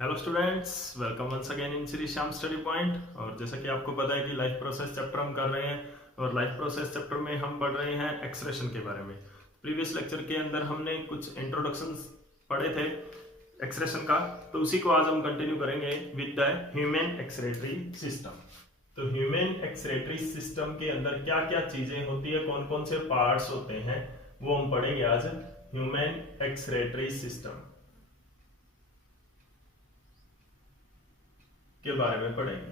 Hello students, welcome once again in Shri Shyam study point. और जैसा कि आपको पता है कि लाइफ प्रोसेस चैप्टर हम कर रहे हैं और लाइफ प्रोसेस चैप्टर में हम पढ़ रहे हैं एक्सक्रेशन के बारे में। प्रीवियस लेक्चर के अंदर हमने कुछ इंट्रोडक्शंस पढ़े थे एक्सक्रेशन का, तो उसी को आज हम कंटिन्यू करेंगे with the human excretory system. तो ह्यूमन एक्सक्रेटरी सिस्टम के अंदर क्या क्या चीजें होती है, कौन कौन से पार्ट्स होते हैं, वो हम पढ़ेंगे आज ह्यूमन एक्सक्रेटरी सिस्टम के बारे में पढ़ेंगे।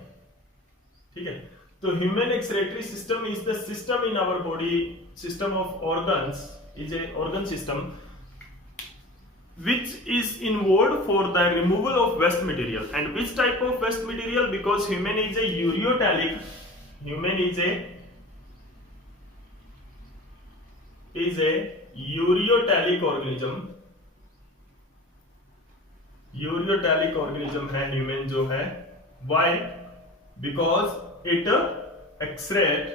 ठीक है, तो human excretory system is the system in our body, system of organs, is a organ system which is involved for the removal of waste material. And which type of waste material? Because human is a ureotelic, human is a ureotelic organism, ureotelic organism है human जो है। Why? Because it excrete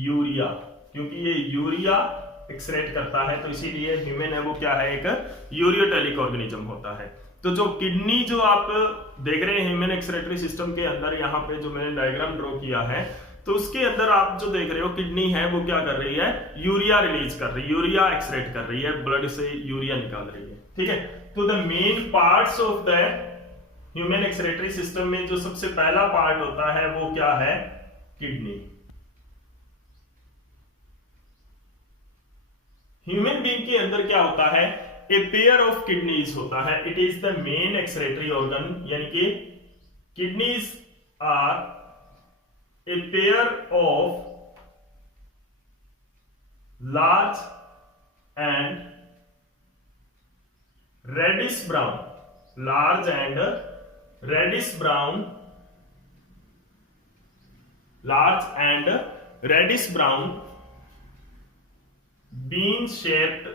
urea, क्योंकि ये urea excrete करता है, तो इसीलिए human है वो क्या है, एक यूरियोटेलिक ऑर्गेनिज्म होता है। तो जो किडनी जो आप देख रहे हैं ह्यूमन एक्सक्रेटरी सिस्टम के अंदर, यहाँ पे जो मैंने डायग्राम ड्रॉ किया है, तो उसके अंदर आप जो देख रहे हो किडनी है वो क्या कर रही है, यूरिया रिलीज कर रही है, यूरिया एक्सक्रेट कर रही है, ब्लड से यूरिया निकाल रही है। ठीक है, तो the main parts of the human excretory system में जो सबसे पहला पार्ट होता है वो क्या है, किडनी। ह्यूमन बीइंग के अंदर क्या होता है, ए पेयर ऑफ किडनीज होता है, it is the main excretory organ, यानी कि kidneys are a pair of large and reddish brown, large and reddish brown, large and reddish brown bean shaped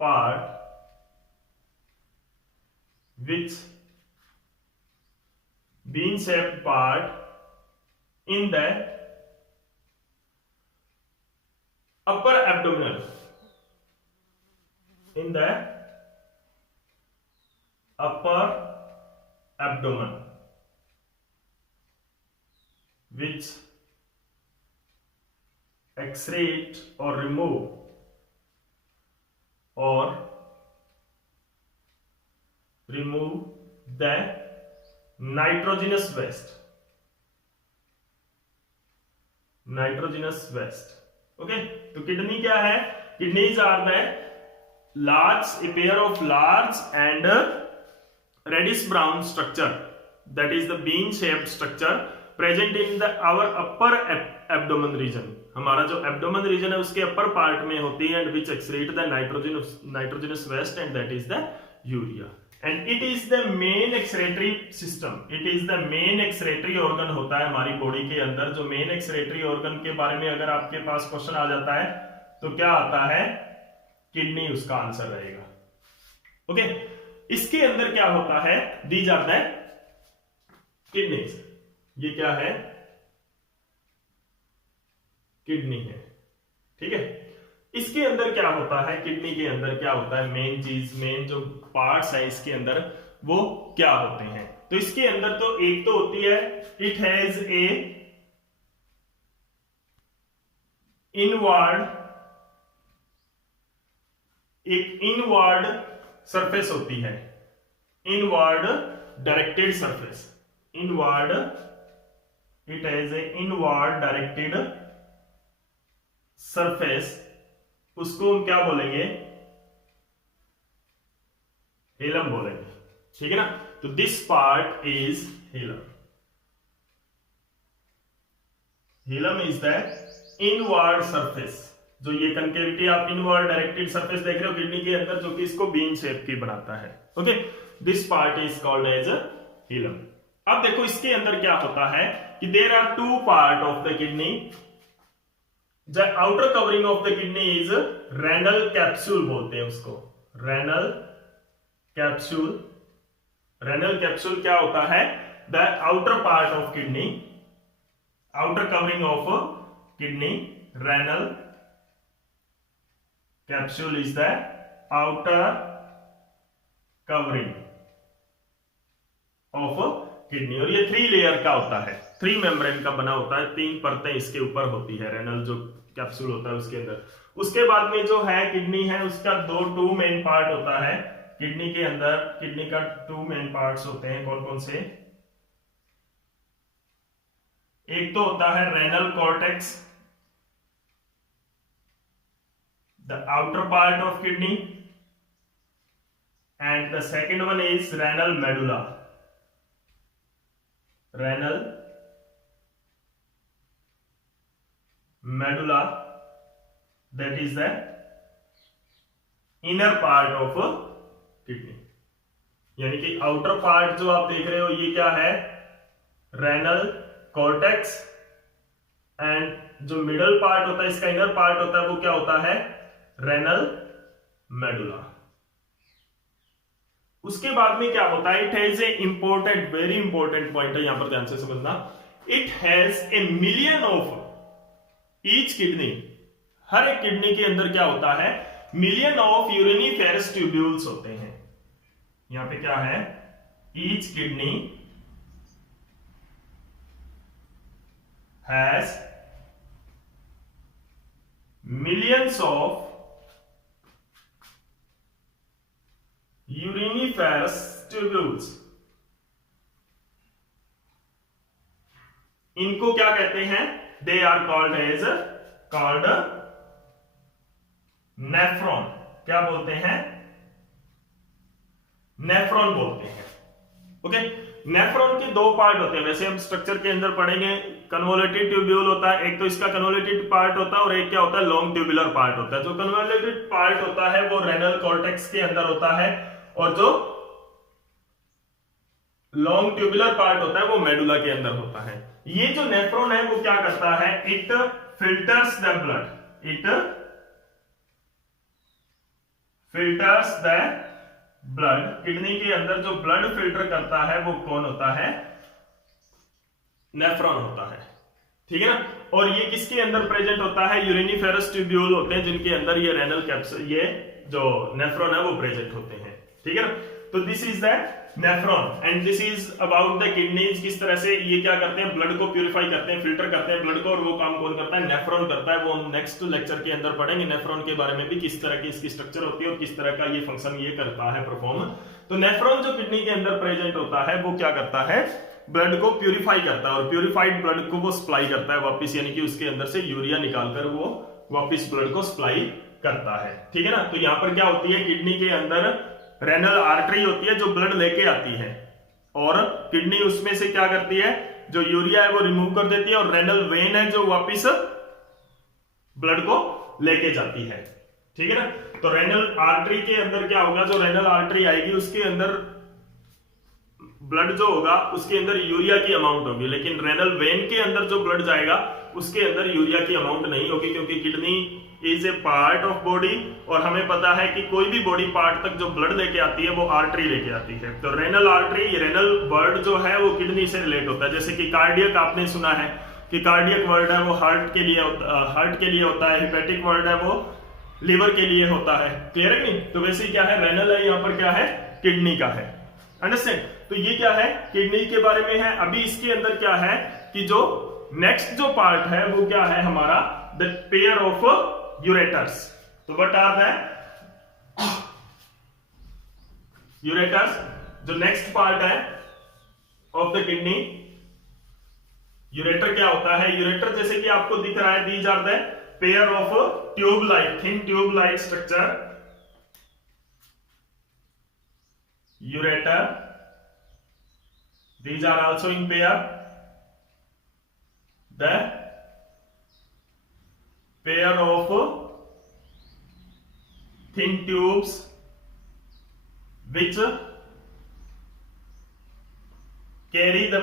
part which bean shaped part in the upper abdominal, in the upper abdomen, which excrete or remove the nitrogenous waste, okay. तो kidney क्या है, kidneys are the large, a pair of large and reddish brown structure, that is the bean shaped structure present in the our upper abdomen region, हमारा जो abdomen reason है उसके upper part में होती है, and which excrete the nitrogenous waste, and that is the urea, and it is the main excretory system, it is the main excretory organ होता है हमारी बॉडी के अंदर। जो मेन एक्सक्रेटरी ऑर्गन के बारे में अगर आपके पास क्वेश्चन आ जाता है तो क्या आता है, किडनी उसका आंसर रहेगा। ओके, इसके अंदर क्या होता है, दीज आर द किडनीज, ये क्या है, किडनी है। ठीक है, इसके अंदर क्या होता है, किडनी के अंदर क्या होता है, मेन चीज, मेन जो पार्ट्स है इसके अंदर वो क्या होते हैं। तो इसके अंदर तो एक तो होती है, इट हैज ए इनवर्ड, एक इनवर्ड सरफेस होती है, inward directed surface, inward, it has A inward directed surface, उसको हम क्या बोलेंगे, हेलम बोलेंगे। ठीक है ना, तो this part is hilum, hilum is the inward surface, जो ये कंकेविटी आप इनवर्ड डायरेक्टेड सरफेस देख रहे हो किडनी के अंदर, जो कि इसको बीन शेप की बनाता है। Okay, this part is called as hilum. अब देखो इसके अंदर क्या होता है कि there are two part of the kidney, the outer covering of the kidney is renal capsule बोलते हैं उसको, रेनल कैप्सूल। रेनल कैप्सूल क्या होता है, the outer part of kidney, outer covering of kidney, renal capsule is the outer covering of kidney. और ये 3 layer का होता है, 3 मेम्ब्रेन का बना होता है, 3 परतें इसके ऊपर होती है, रेनल जो कैप्सूल होता है उसके अंदर। उसके बाद में जो है किडनी है उसका 2 मेन पार्ट होता है किडनी के अंदर। किडनी का 2 मेन पार्ट्स होते हैं, कौन कौन से? एक तो होता है renal cortex, the outer part of kidney, and the second one is renal medulla. Renal medulla, that is the inner part of kidney. यानी कि आउटर पार्ट जो आप देख रहे हो ये क्या है? रेनल कॉर्टेक्स, एंड जो मिडल पार्ट होता है इसका इनर पार्ट होता है वो क्या होता है? Renal medulla. उसके बाद में क्या होता है? It has a important, very important point है, यहां पर ध्यान से समझना। It has a million of each kidney, हर एक किडनी के अंदर क्या होता है? मिलियन ऑफ यूरिनिफेरस ट्यूब्यूल्स होते हैं। यहां पे क्या है? Each kidney has millions of uriniferous tubules. इनको क्या कहते हैं? They are called nephron. क्या बोलते हैं? नेफ्रॉन बोलते हैं। ओके, नेफ्रॉन के 2 पार्ट होते हैं, वैसे हम स्ट्रक्चर के अंदर पढ़ेंगे। कन्वोलेटेड ट्यूब्यूल होता है, एक तो इसका कन्वोलेटेड पार्ट होता है, और एक क्या होता है? लॉन्ग ट्यूबुलर पार्ट होता है। जो कन्वोलेटेड पार्ट होता है वो रेनल कॉर्टेक्स के अंदर होता है, और जो लॉन्ग ट्यूबुलर पार्ट होता है वो मेडुला के अंदर होता है। ये जो नेफ्रॉन है वो क्या करता है? It filters the blood, it filters the blood. Kidney के अंदर जो ब्लड फिल्टर करता है वो कौन होता है? नेफ्रॉन होता है, ठीक है ना। और ये किसके अंदर प्रेजेंट होता है? यूरिनिफेरस ट्यूब्यूल होते हैं जिनके अंदर ये रेनल कैप्सूल, ये जो नेफ्रॉन है वो प्रेजेंट होते हैं, ठीक है ना। तो this is the nephron and this is about the kidneys. किस तरह से ये क्या करते हैं? ब्लड को प्यूरिफाई करते हैं, फिल्टर करते हैं ब्लड को, और वो काम कौन करता है? नेफ्रॉन करता है। वो हम नेक्स्ट लेक्चर के अंदर पढ़ेंगे नेफ्रॉन के बारे में भी, किस तरह की इसकी स्ट्रक्चर होती है और किस तरह का ये फंक्शन ये करता है परफॉर्म। तो नेफ्रॉन जो किडनी के अंदर प्रेजेंट होता है वो क्या करता है? ब्लड को प्यूरिफाई करता है, और प्यूरिफाइड ब्लड को वो सप्लाई करता है वापिस, यानी कि उसके अंदर से यूरिया निकालकर वो वापिस ब्लड को सप्लाई करता है, ठीक है ना। तो यहां पर क्या होती है? किडनी के अंदर रेनल आर्टरी होती है जो ब्लड लेके आती है, और किडनी उसमें से क्या करती है? जो यूरिया है वो रिमूव कर देती है, और रेनल वेन है जो वापिस ब्लड को लेके जाती है, ठीक है ना। तो रेनल आर्टरी के अंदर क्या होगा? जो रेनल आर्टरी आएगी उसके अंदर ब्लड जो होगा उसके अंदर यूरिया की अमाउंट होगी, लेकिन रेनल वेन के अंदर जो ब्लड जाएगा उसके अंदर यूरिया की अमाउंट नहीं होगी, क्योंकि kidney is a part of body, और हमें पता है कि कोई भी बॉडी पार्ट तक जो ब्लड लेके आती है वो आर्टरी लेके आती है। तो रेनल आर्टरी, रेनल वर्ड जो है वो किडनी से रिलेट होता है। जैसे कि कार्डियक आपने सुना है कि कार्डियक वर्ड है वो हार्ट के लिए होता है, हिपेटिक वर्ड है वो लिवर के लिए होता है, क्लियर है नहीं। तो वैसे क्या है? रेनल है, यहाँ पर क्या है? किडनी का है, अंडरस्टैंड। तो ये क्या है? किडनी के बारे में है। अभी इसके अंदर क्या है कि जो नेक्स्ट जो पार्ट है वो क्या है हमारा? The pair of ureters. तो व्हाट आर द यूरेटर्स? जो नेक्स्ट पार्ट है ऑफ द किडनी, यूरेटर क्या होता है? यूरेटर जैसे कि आपको दिख रहा है, these are the pair of tube like, thin tube like structure, ureter. These are also in pair. The pair of thin tubes which carry the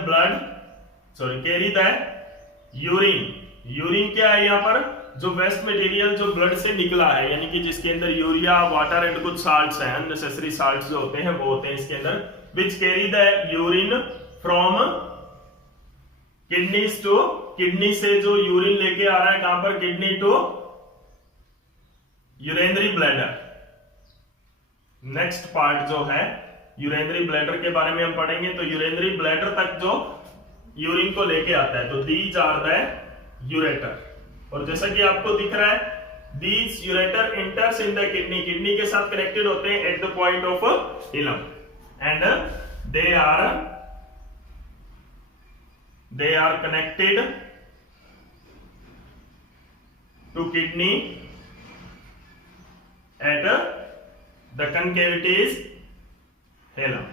urine. Urine क्या है? यहाँ पर जो वेस्ट मटेरियल जो ब्लड से निकला है, यानी कि जिसके अंदर यूरिया, वाटर एंड कुछ साल्ट्स हैं, अननेसेसरी साल्ट्स जो होते हैं वो होते हैं इसके अंदर, which carry the urine from kidneys to, kidney से जो यूरिन लेके आ रहा है कहां पर? Kidney to urinary bladder, next part जो है यूरेनरी ब्लैडर के बारे में हम पढ़ेंगे। तो यूरेनरी ब्लैडर तक जो यूरिन को लेके आता है, तो दीज आर द यूरेटर, और जैसा कि आपको दिख रहा है these ureter enters in the kidney, kidney के साथ कनेक्टेड होते हैं at the point of hilum, and they are connected to kidney at the concavities hilum,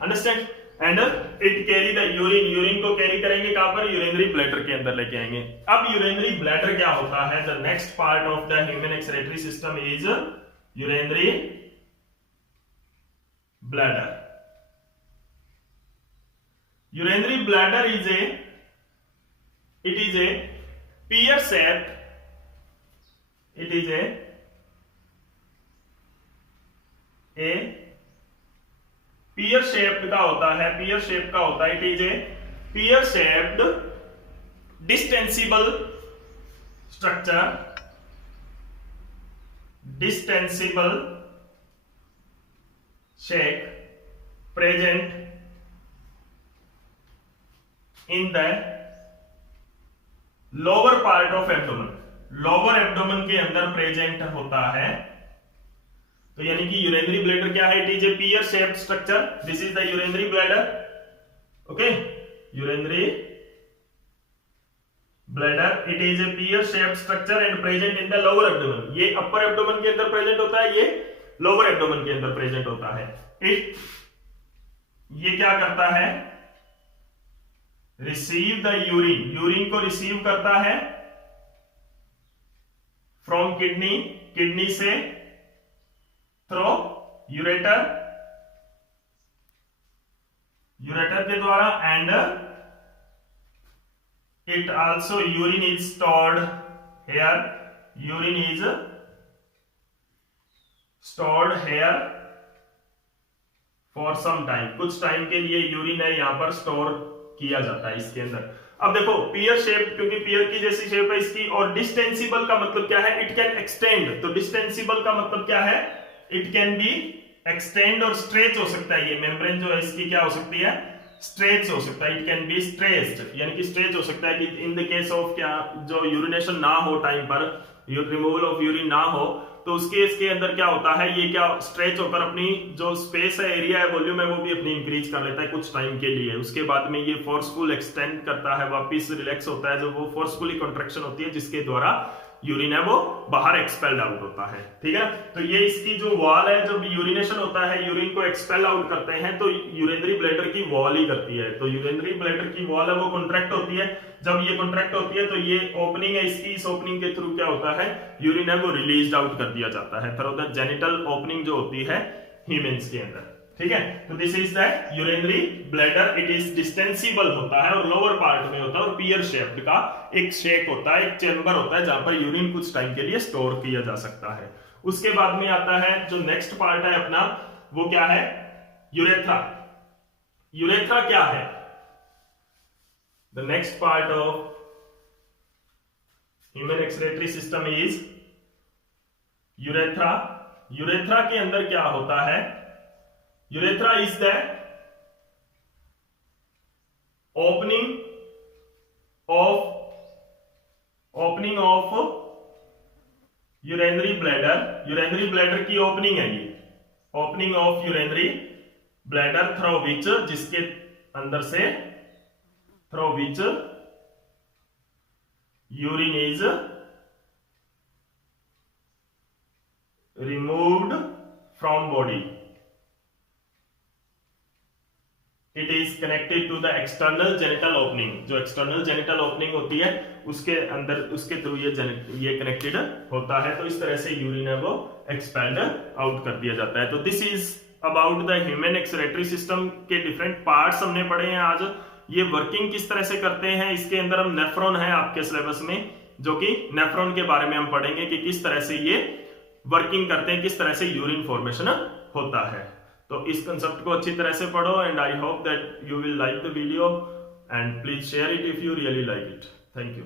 understand, and it carry the urine, urine को कैरी करेंगे कहां पर, urinary bladder के अंदर लेके आएंगे। अब यूरिनरी ब्लैडर क्या होता है, the next part of the human excretory system is urinary bladder. Urinary bladder is a pear shaped, it is a pear shaped का होता है, pear shaped का होता है, it is a pear shaped distensible structure, distensible shape present in the lower part of abdomen, lower abdomen के अंदर present होता है। तो यानी कि यूरिनरी ब्लैडर क्या है, it is a pear shaped structure, this is the urinary bladder, okay, urinary bladder it is a pear shaped structure and present in the lower abdomen, ये अपर एब्डोमेन के अंदर प्रेजेंट होता है, ये lower abdomen के अंदर present होता है। ये क्या करता है, रिसीव द यूरिन, यूरिन को रिसीव करता है फ्रॉम किडनी, किडनी से थ्रू यूरेटर, यूरेटर के द्वारा, and it also urine is stored here, urine is stored here for some time, कुछ टाइम के लिए यूरिन है यहां पर स्टोर किया जाता है इसके अंदर। अब देखो पियर शेप, क्योंकि पियर की जैसी शेप है इसकी, और डिस्टेंसिबल का मतलब क्या है, इट कैन एक्सटेंड, तो डिस्टेंसिबल का मतलब क्या है, इट कैन बी एक्सटेंड और स्ट्रेच हो सकता है, ये मेम्ब्रेन जो है इसकी क्या हो सकती है, स्ट्रेच हो सकता है, इट कैन बी स्ट्रेच्ड, यानी कि स्ट्रेच हो सकता है कि इन द केस ऑफ क्या, जो यूरिनेशन ना हो टाइम पर, रिमूवल ऑफ यूरिन ना हो, तो उसके इसके अंदर क्या होता है, ये क्या स्ट्रेच होकर अपनी जो स्पेस है, एरिया है, वॉल्यूम है, वो भी अपनी इंक्रीज कर लेता है कुछ टाइम के लिए। उसके बाद में ये फोर्सफुल एक्सटेंड करता है, वापिस रिलैक्स होता है, जो वो फोर्सफुली कॉन्ट्रैक्शन होती है जिसके द्वारा यूरिन है वो बाहर एक्सपेल्ड आउट होता है, ठीक है। तो ये इसकी जो वॉल है, जब यूरिनेशन होता है, यूरिन को एक्सपेल आउट करते हैं, तो यूरिनरी ब्लैडर की वॉल ही करती है, तो यूरिनरी ब्लैडर की वॉल है वो कॉन्ट्रैक्ट होती है, जब ये कॉन्ट्रैक्ट होती है तो ये ओपनिंग है इसकी, इस ओपनिंग के थ्रू क्या होता है, यूरिन है वो रिलीज आउट कर दिया जाता है थ्रू द जेनिटल ओपनिंग जो होती है ह्यूमंस के अंदर, ठीक है। तो this is the urinary bladder, it is distensible होता है और लोअर पार्ट में होता है, और पियर शेप्ड का एक शेप होता है, एक चेंबर होता है जहां पर यूरिन कुछ टाइम के लिए स्टोर किया जा सकता है। उसके बाद में आता है जो नेक्स्ट पार्ट है अपना, वो क्या है, यूरेथ्रा। यूरेथ्रा क्या है, the next part of human excretory system is urethra. Urethra के अंदर क्या होता है, urethra is the opening of urinary bladder, urinary bladder की ओपनिंग है ये, opening of urinary bladder through which, जिसके अंदर से through which urine is removed from body, it is connected to the external genital opening, जो external genital opening होती है उसके अंदर, उसके थ्रू ये कनेक्टेड होता है, तो इस तरह से यूरिन है वो एक्सपेल्ड आउट कर दिया जाता है। तो this is about the human excretory system के डिफरेंट पार्ट्स हमने पढ़े हैं आज। ये वर्किंग किस तरह से करते हैं, इसके अंदर हम नेफ्रॉन है आपके सिलेबस में, जो कि नेफ्रॉन के बारे में हम पढ़ेंगे कि किस तरह से ये वर्किंग करते हैं, किस तरह से यूरिन फॉर्मेशन होता है। तो इस कंसेप्ट को अच्छी तरह से पढ़ो, and I hope that you will like the video, and please share it if you really like it. Thank you.